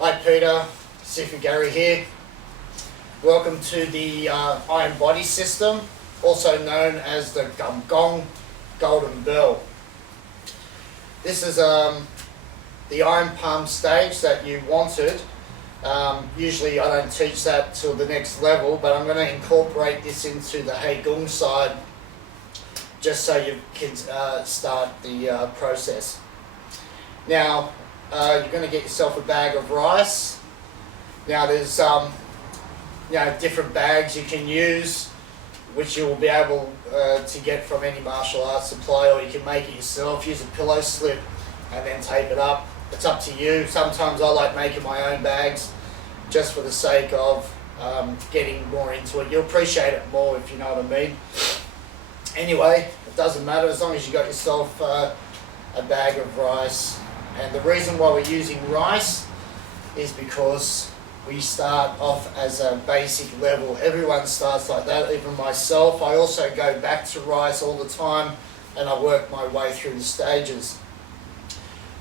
Hi Peter, Sifu Gary here. Welcome to the Iron Body System, also known as the Gum Gong Golden Bell. This is the Iron Palm stage that you wanted. Usually I don't teach that till the next level, but I'm going to incorporate this into the He Gung side just so you can start the process. Now, you're going to get yourself a bag of rice. Now there's different bags you can use, which you will be able to get from any martial arts supply, or you can make it yourself. Use a pillow slip and then tape it up. It's up to you. Sometimes I like making my own bags just for the sake of getting more into it. You'll appreciate it more if you know what I mean. Anyway, it doesn't matter as long as you got yourself a bag of rice. And the reason why we're using rice is because we start off as a basic level. Everyone starts like that, even myself. I also go back to rice all the time and I work my way through the stages.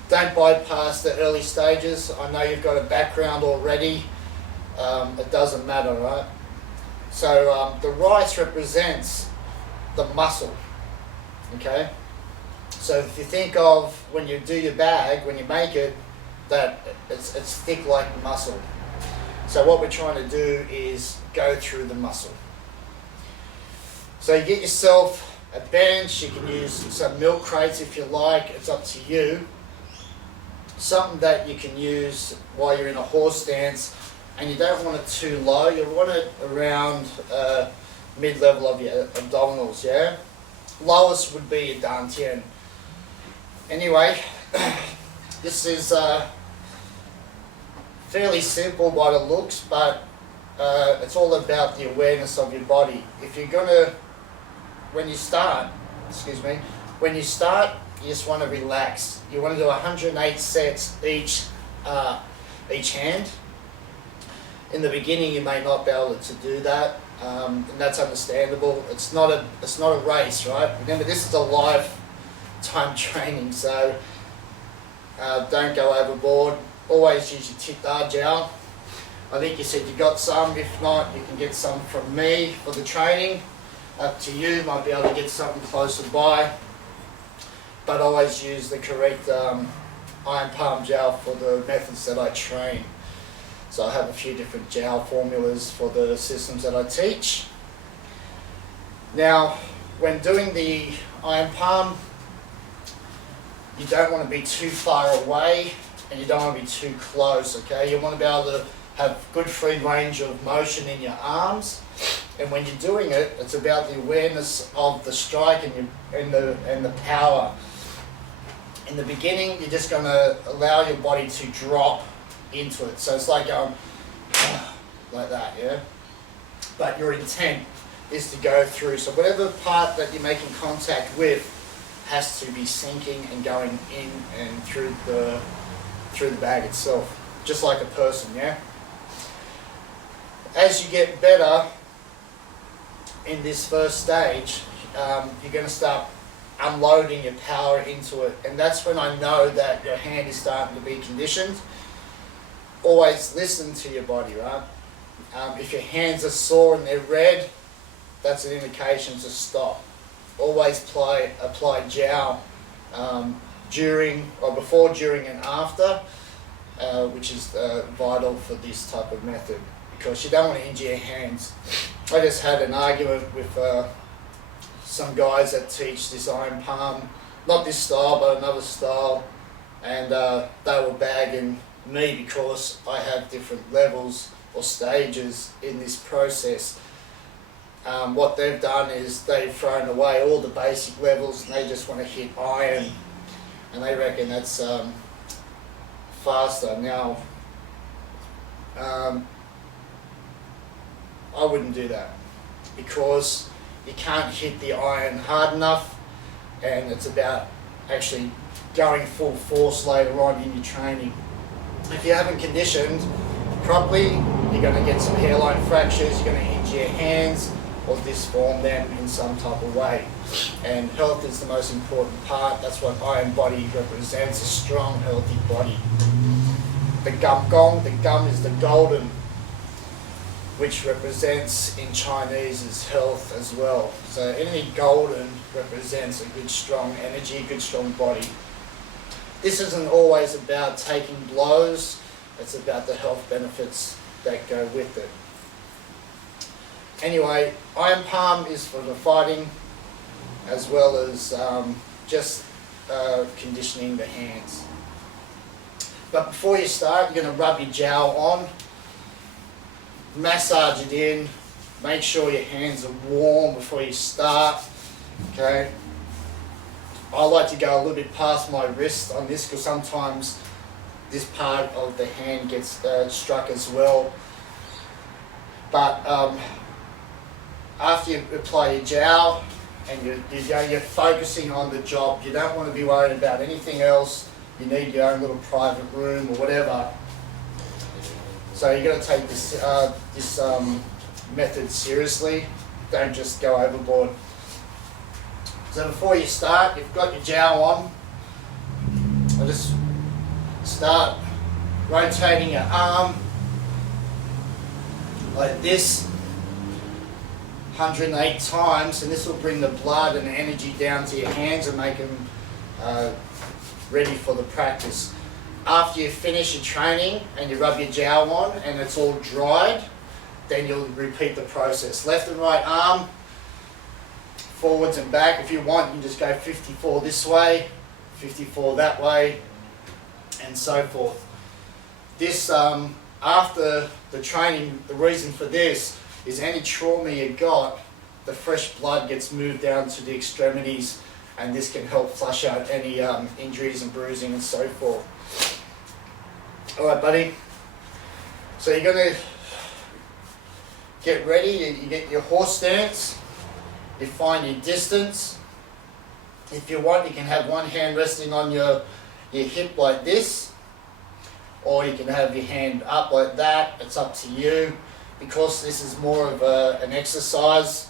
Don't bypass the early stages. I know you've got a background already. It doesn't matter, right? So the rice represents the muscle, okay? So if you think of when you do your bag, when you make it, that it's thick like muscle. So what we're trying to do is go through the muscle. So you get yourself a bench, you can use some milk crates if you like, it's up to you. Something that you can use while you're in a horse stance, and you don't want it too low, you want it around mid-level of your abdominals, yeah? Lowest would be your dantian. Anyway, this is fairly simple by the looks, but it's all about the awareness of your body. If you're gonna, when you start, you just want to relax. You want to do 108 sets each hand. In the beginning, you may not be able to do that, and that's understandable. It's not a race, right? Remember, this is a lifetime training, so don't go overboard. Always use your Tit Da Gel. I think you said you got some. If not, you can get some from me for the training. Up to you. Might be able to get something closer by. But always use the correct Iron Palm gel for the methods that I train. So I have a few different gel formulas for the systems that I teach. Now, when doing the Iron Palm, you don't want to be too far away and you don't want to be too close, okay? You want to be able to have good free range of motion in your arms, and when you're doing it, it's about the awareness of the strike and the power. In the beginning, you're just going to allow your body to drop into it. So it's like going like that, yeah? But your intent is to go through. So whatever part that you're making contact with has to be sinking and going in and through the bag itself, just like a person, yeah? As you get better in this first stage, you're going to start unloading your power into it, and that's when I know that your hand is starting to be conditioned. Always listen to your body, right? If your hands are sore and they're red, that's an indication to stop. Always apply gel during or before, during and after, which is vital for this type of method, because you don't want to injure your hands. I just had an argument with some guys that teach this Iron Palm, not this style but another style, and they were bagging me because I have different levels or stages in this process. What they've done is they've thrown away all the basic levels and they just want to hit iron, and they reckon that's faster. Now, I wouldn't do that because you can't hit the iron hard enough, and it's about actually going full force later on in your training. If you haven't conditioned properly, you're going to get some hairline fractures, you're going to injure your hands or disform them in some type of way. And health is the most important part. That's what Iron Body represents, a strong, healthy body. the gum gong. The gum is the golden, which represents in Chinese as health as well. So anything golden represents a good strong energy, a good strong body. This isn't always about taking blows, it's about the health benefits that go with it. Anyway, Iron Palm is for the fighting as well as just conditioning the hands. But before you start, you're going to rub your jowl on, massage it in, make sure your hands are warm before you start. Okay. I like to go a little bit past my wrist on this because sometimes this part of the hand gets struck as well. But after you apply your jowl and you're focusing on the job, you don't want to be worried about anything else. You need your own little private room or whatever. So you've got to take this method seriously. Don't just go overboard. So before you start, you've got your jowl on. I'll just start rotating your arm like this 108 times, and this will bring the blood and energy down to your hands and make them ready for the practice. After you finish your training and you rub your jowl on and it's all dried, then you'll repeat the process. Left and right arm, forwards and back. If you want, you can just go 54 this way, 54 that way, and so forth. This, after the training, the reason for this is any trauma you got, the fresh blood gets moved down to the extremities, and this can help flush out any injuries and bruising and so forth. Alright, buddy. So you're going to get ready, you get your horse stance. You find your distance. If you want, you can have one hand resting on your hip like this, or you can have your hand up like that. It's up to you. Because this is more of an exercise,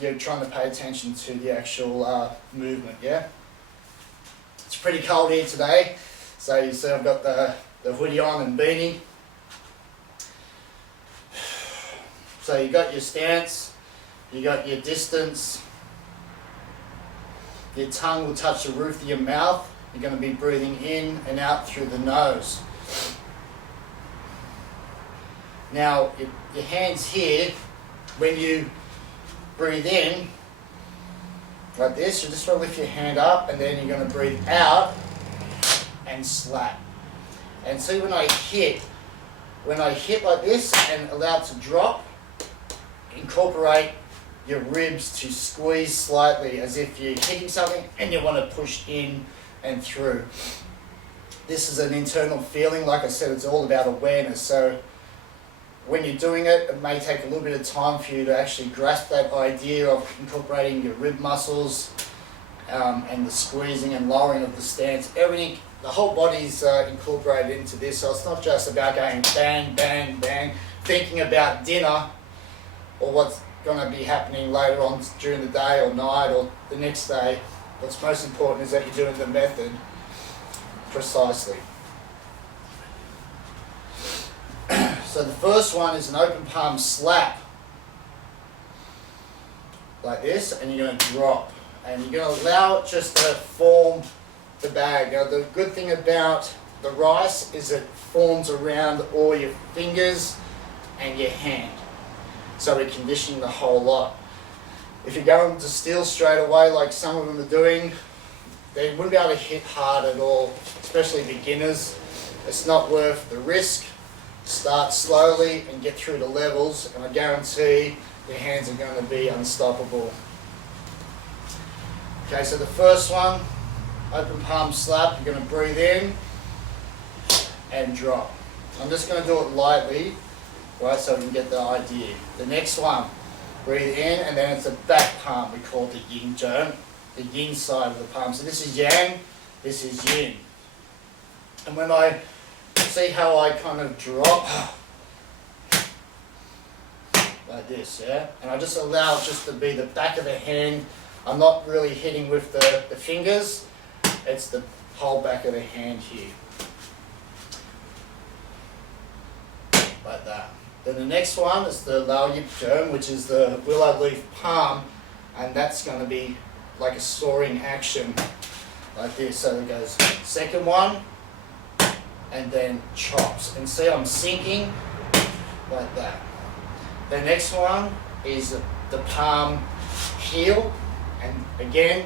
you're trying to pay attention to the actual movement, yeah? It's pretty cold here today, so you see I've got the hoodie on and beanie. So you got your stance, you got your distance, your tongue will touch the roof of your mouth, you're going to be breathing in and out through the nose. Now, your hands here, when you breathe in, like this, you just want to lift your hand up and then you're going to breathe out and slap. And see when I hit like this and allow it to drop, incorporate your ribs to squeeze slightly as if you're hitting something and you want to push in and through. This is an internal feeling. Like I said, it's all about awareness. So when you're doing it, it may take a little bit of time for you to actually grasp that idea of incorporating your rib muscles and the squeezing and lowering of the stance. Everything, the whole body's incorporated into this, so it's not just about going bang, bang, bang, thinking about dinner or what's going to be happening later on during the day or night or the next day. What's most important is that you're doing the method precisely. So the first one is an open palm slap, like this, and you're going to drop. And you're going to allow it just to form the bag. Now the good thing about the rice is it forms around all your fingers and your hand. So we're conditioning the whole lot. If you're going to steal straight away like some of them are doing, they wouldn't be able to hit hard at all, especially beginners. It's not worth the risk. Start slowly and get through the levels, and I guarantee your hands are going to be unstoppable. Okay, so the first one, open palm slap, you're going to breathe in and drop. I'm just going to do it lightly, right, so we can get the idea. The next one, breathe in, and then it's the back palm. We call it the yin zone, the yin side of the palm. So this is yang, this is yin. And when I see how I kind of drop like this, yeah? And I just allow it just to be the back of the hand. I'm not really hitting with the fingers. It's the whole back of the hand here. Then the next one is the lower hip germ, which is the willow leaf palm, and that's going to be like a soaring action like this. So it goes second one and then chops, and see I'm sinking like that. The next one is the palm heel, and again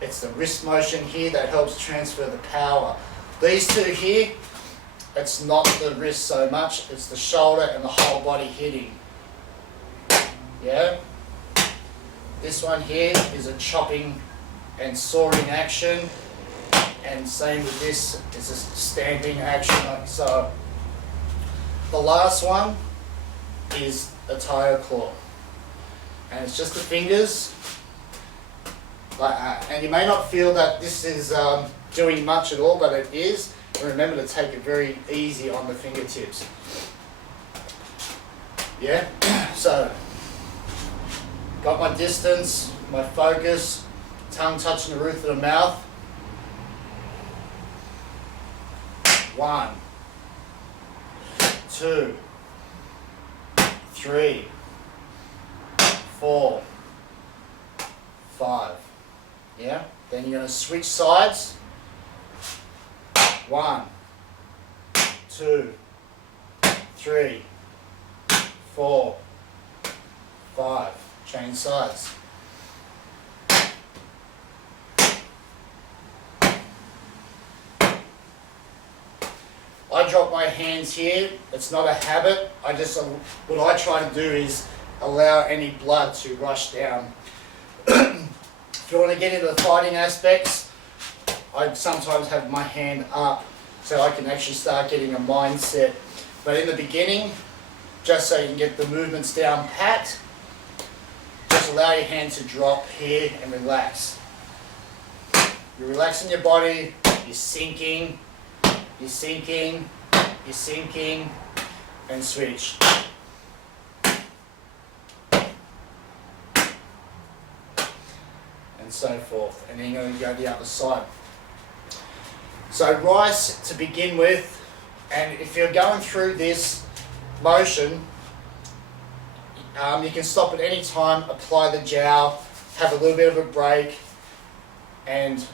it's the wrist motion here that helps transfer the power. These two here, it's not the wrist so much, it's the shoulder and the whole body hitting. Yeah? This one here is a chopping and soaring action, and same with this, it's a stamping action like so. The last one is a tiger claw, and it's just the fingers like that. And you may not feel that this is doing much at all, but it is. And remember to take it very easy on the fingertips. Yeah, so got my distance, my focus, tongue touching the roof of the mouth. 1, 2, 3, 4, 5. Yeah, then you're going to switch sides. 1, 2, 3, 4, 5. Change sides. I drop my hands here. It's not a habit. What I try to do is allow any blood to rush down. If you want to get into the fighting aspects, I sometimes have my hand up so I can actually start getting a mindset. But in the beginning, just so you can get the movements down pat, just allow your hand to drop here and relax. You're relaxing your body, you're sinking, you're sinking, you're sinking, and switch. And so forth. And then you're going to go the other side. So rice to begin with, and if you're going through this motion, you can stop at any time, apply the jowl, have a little bit of a break, and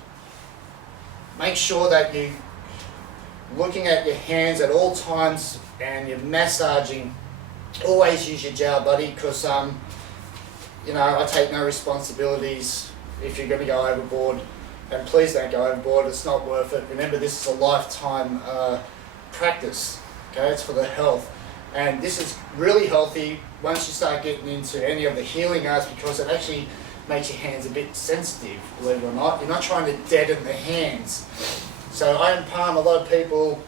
make sure that you're looking at your hands at all times and you're massaging. Always use your jowl, buddy, because I take no responsibilities if you're going to go overboard. And please don't go overboard, it's not worth it. Remember, this is a lifetime practice, okay? It's for the health. And this is really healthy once you start getting into any of the healing arts, because it actually makes your hands a bit sensitive, believe it or not. You're not trying to deaden the hands. So iron palm, a lot of people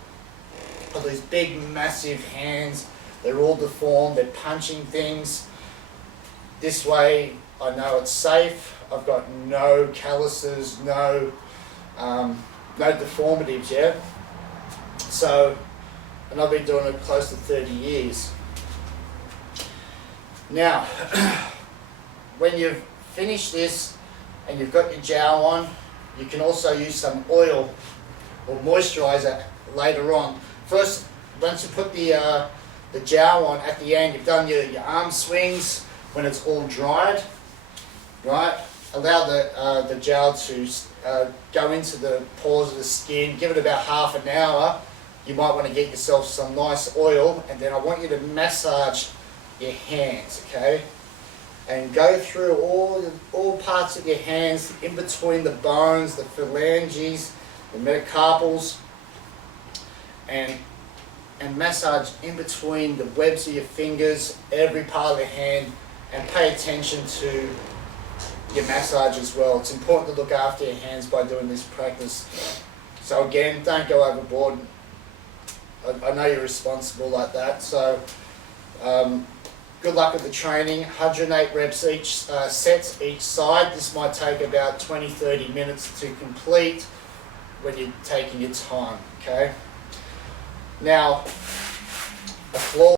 have these big, massive hands. They're all deformed, they're punching things. This way, I know it's safe. I've got no calluses, no deformities yet. So, and I've been doing it close to 30 years. Now, when you've finished this and you've got your jowl on, you can also use some oil or moisturizer later on. First, once you put the jowl on at the end, you've done your arm swings when it's all dried, right? Allow the jowl to go into the pores of the skin. Give it about half an hour. You might want to get yourself some nice oil, and then I want you to massage your hands, okay? And go through all parts of your hands, in between the bones, the phalanges, the metacarpals, and massage in between the webs of your fingers, every part of the hand, and pay attention to your massage as well. It's important to look after your hands by doing this practice. So again, don't go overboard. I know you're responsible like that. So good luck with the training. 108 reps each sets each side. This might take about 20-30 minutes to complete when you're taking your time. Okay. Now, a floor